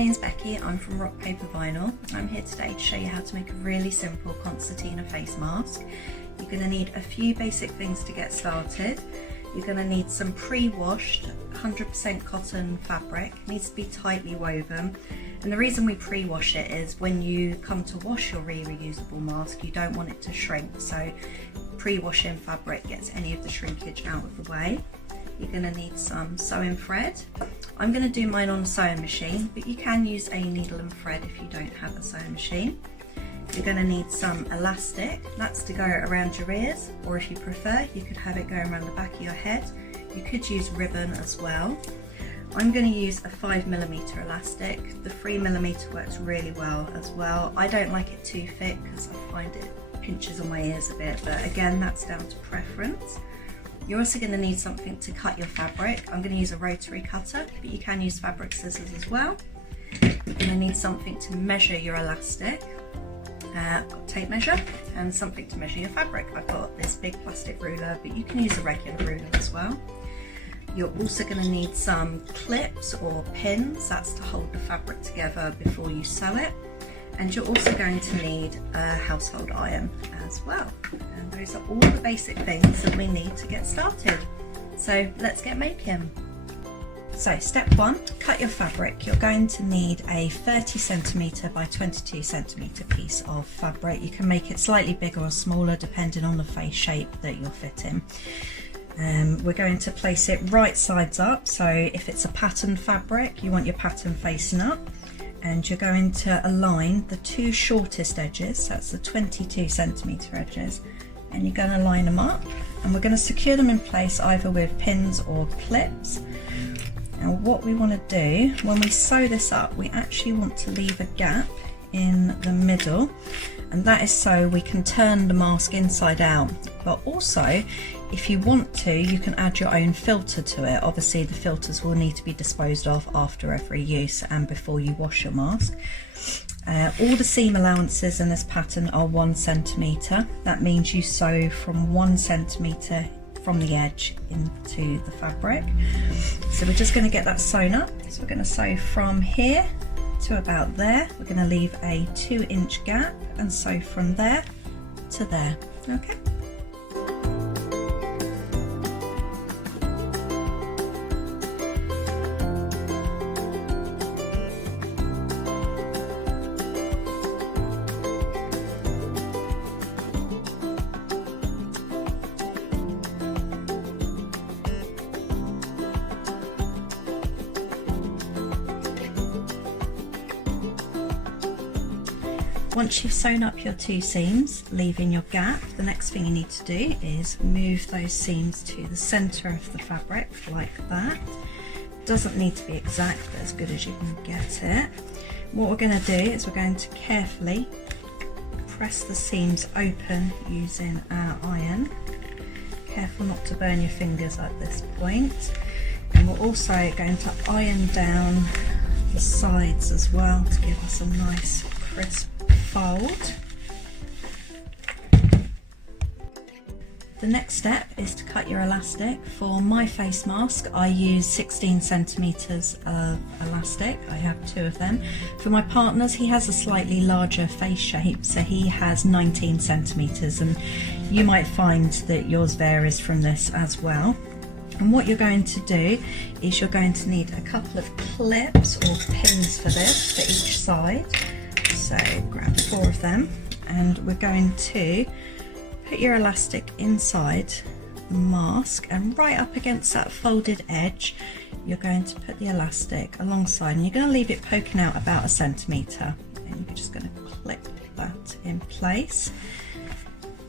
name's Becky, I'm from Rock Paper Vinyl. I'm here today to show you how to make a really simple concertina face mask. You're going to need a few basic things to get started. You're going to need some pre-washed 100% cotton fabric. It needs to be tightly woven, and the reason we pre-wash it is when you come to wash your reusable mask you don't want it to shrink, so pre-washing fabric gets any of the shrinkage out of the way. You're going to need some sewing thread. I'm going to do mine on a sewing machine, but you can use a needle and thread if you don't have a sewing machine. You're going to need some elastic, that's to go around your ears, or if you prefer you could have it go around the back of your head. You could use ribbon as well. I'm going to use a 5mm elastic. The 3mm works really well as well. I don't like it too thick because I find it pinches on my ears a bit, but again that's down to preference. You're also going to need something to cut your fabric. I'm going to use a rotary cutter, but you can use fabric scissors as well. You're going to need something to measure your elastic. I've got a tape measure and something to measure your fabric. I've got this big plastic ruler, but you can use a regular ruler as well. You're also going to need some clips or pins, that's to hold the fabric together before you sew it. And you're also going to need a household iron as well. And those are all the basic things that we need to get started. So let's get making. So step one, cut your fabric. You're going to need a 30cm by 22cm piece of fabric. You can make it slightly bigger or smaller depending on the face shape that you're fitting. We're going to place it right sides up, so if it's a patterned fabric you want your pattern facing up, and you're going to align the two shortest edges, that's the 22cm edges, and you're going to line them up, and we're going to secure them in place either with pins or clips. And what we want to do when we sew this up, we actually want to leave a gap in the middle, and that is so we can turn the mask inside out. But also if you want to, you can add your own filter to it. Obviously the filters will need to be disposed of after every use and before you wash your mask. All the seam allowances in this pattern are 1cm. That means you sew from 1cm from the edge into the fabric. So we're just going to get that sewn up. So we're going to sew from here to about there. We're going to leave a 2-inch gap and sew from there to there. Okay. Once you've sewn up your two seams, leaving your gap, the next thing you need to do is move those seams to the centre of the fabric, like that. It doesn't need to be exact, but as good as you can get it. What we're going to do is we're going to carefully press the seams open using our iron. Careful not to burn your fingers at this point. And we're also going to iron down the sides as well to give us a nice crisp fold. The next step is to cut your elastic. For my face mask I use 16cm of elastic. I have 2 of them. For my partner's, he has a slightly larger face shape, so he has 19cm, and you might find that yours varies from this as well. And what you're going to do is you're going to need a couple of clips or pins for this, for each side. So grab 4 of them, and we're going to put your elastic inside the mask, and right up against that folded edge you're going to put the elastic alongside, and you're going to leave it poking out about 1 centimetre, and you're just going to clip that in place,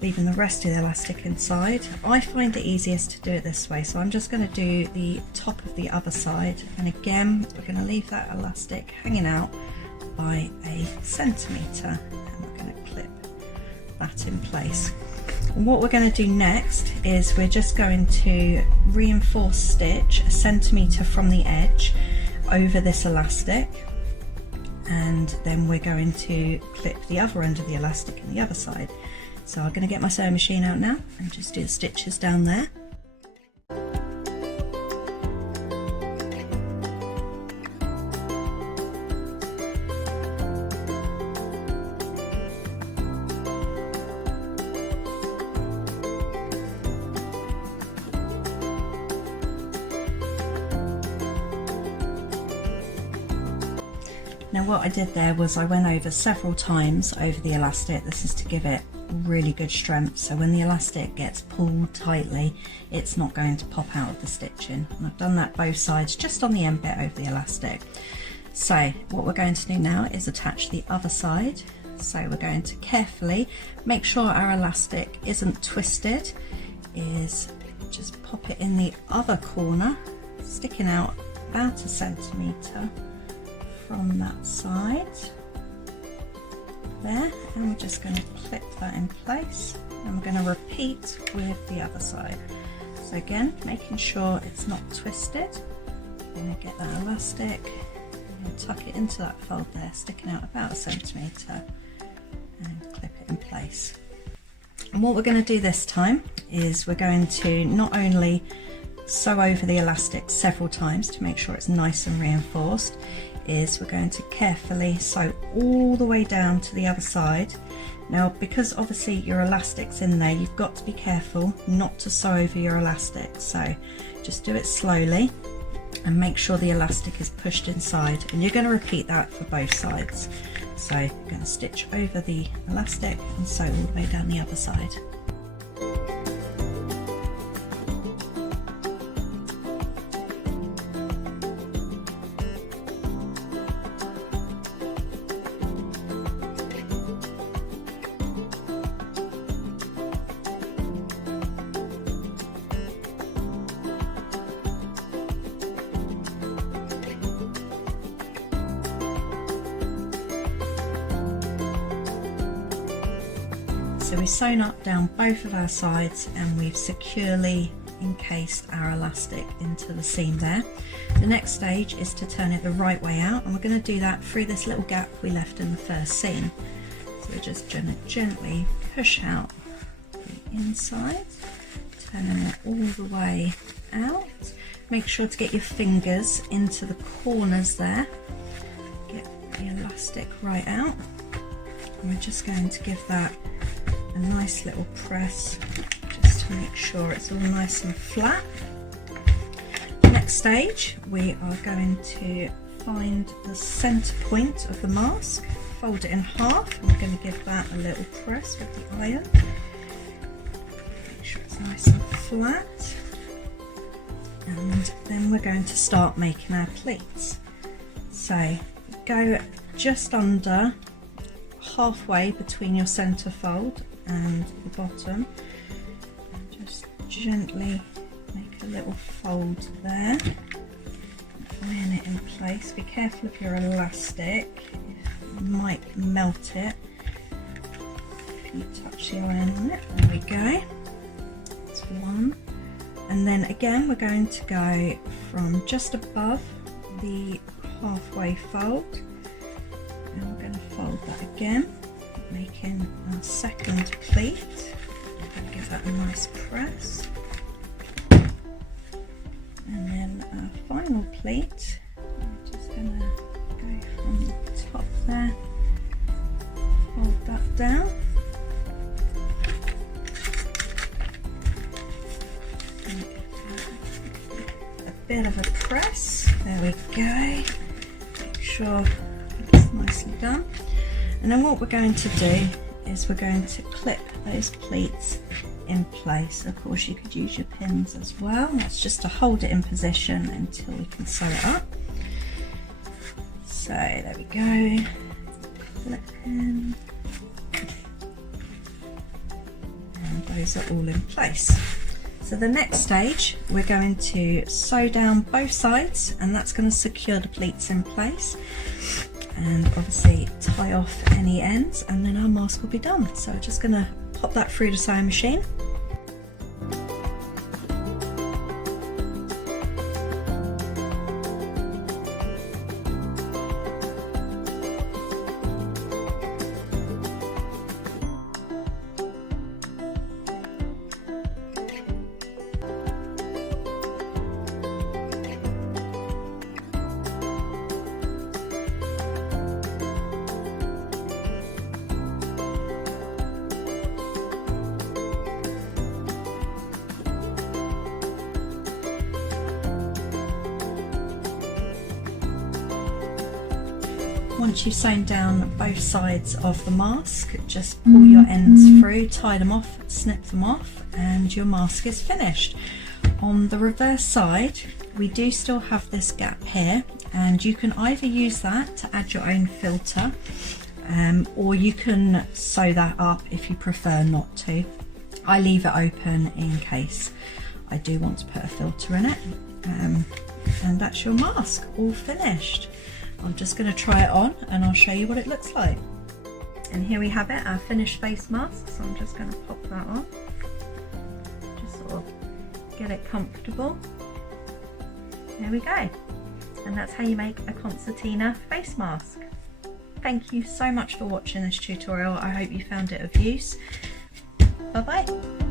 leaving the rest of the elastic inside. I find it easiest to do it this way, so I'm just going to do the top of the other side, and again we're going to leave that elastic hanging out by 1 centimetre, and we're going to clip that in place. And what we're going to do next is we're just going to reinforce stitch 1 centimetre from the edge over this elastic, and then we're going to clip the other end of the elastic on the other side. So I'm going to get my sewing machine out now and just do the stitches down there. Now what I did there was I went over several times over the elastic. This is to give it really good strength, so when the elastic gets pulled tightly it's not going to pop out of the stitching. And I've done that both sides, just on the end bit over the elastic. So what we're going to do now is attach the other side. So we're going to carefully make sure our elastic isn't twisted, is just pop it in the other corner, sticking out about 1 centimetre from that side there, and we're just going to clip that in place, and we're going to repeat with the other side. So again, making sure it's not twisted. I'm going to get that elastic and tuck it into that fold there, sticking out about 1 centimetre, and clip it in place. And what we're going to do this time is we're going to not only sew over the elastic several times to make sure it's nice and reinforced, is we're going to carefully sew all the way down to the other side. Now because obviously your elastic's in there, you've got to be careful not to sew over your elastic, so just do it slowly and make sure the elastic is pushed inside, and you're going to repeat that for both sides. So you're going to stitch over the elastic and sew all the way down the other side. So we've sewn up down both of our sides and we've securely encased our elastic into the seam there. The next stage is to turn it the right way out, and we're going to do that through this little gap we left in the first seam. So we're just going to gently push out the inside, turning it all the way out. Make sure to get your fingers into the corners there, get the elastic right out, and we're just going to give that a nice little press just to make sure it's all nice and flat. Next stage, we are going to find the center point of the mask, fold it in half, and we're going to give that a little press with the iron. Make sure it's nice and flat, and then we're going to start making our pleats. So go just under halfway between your center fold and the bottom, and just gently make a little fold there, iron it in place. Be careful of your elastic, you might melt it if you touch the iron on it. There we go, that's one. And then again we're going to go from just above the halfway fold, and we're going to fold that again, making our second pleat. Give that a nice press, and then our final pleat, we're just going to go from the top there, fold that down, and a bit of a press. There we go, make sure it's nicely done. And then what we're going to do is we're going to clip those pleats in place. Of course you could use your pins as well. That's just to hold it in position until we can sew it up. So there we go, clip in, and those are all in place. So the next stage, we're going to sew down both sides, and that's going to secure the pleats in place, and obviously tie off any ends, and then our mask will be done. So we're just going to pop that through the sewing machine. once you've sewn down both sides of the mask, just pull your ends through, tie them off, snip them off, and your mask is finished. On the reverse side, we do still have this gap here, and you can either use that to add your own filter, or you can sew that up if you prefer not to. I leave it open in case I do want to put a filter in it. And that's your mask all finished. I'm just going to try it on and I'll show you what it looks like. And here we have it, our finished face mask. So I'm just going to pop that on, just sort of get it comfortable. There we go. And that's how you make a concertina face mask. Thank you so much for watching this tutorial. I hope you found it of use. Bye bye.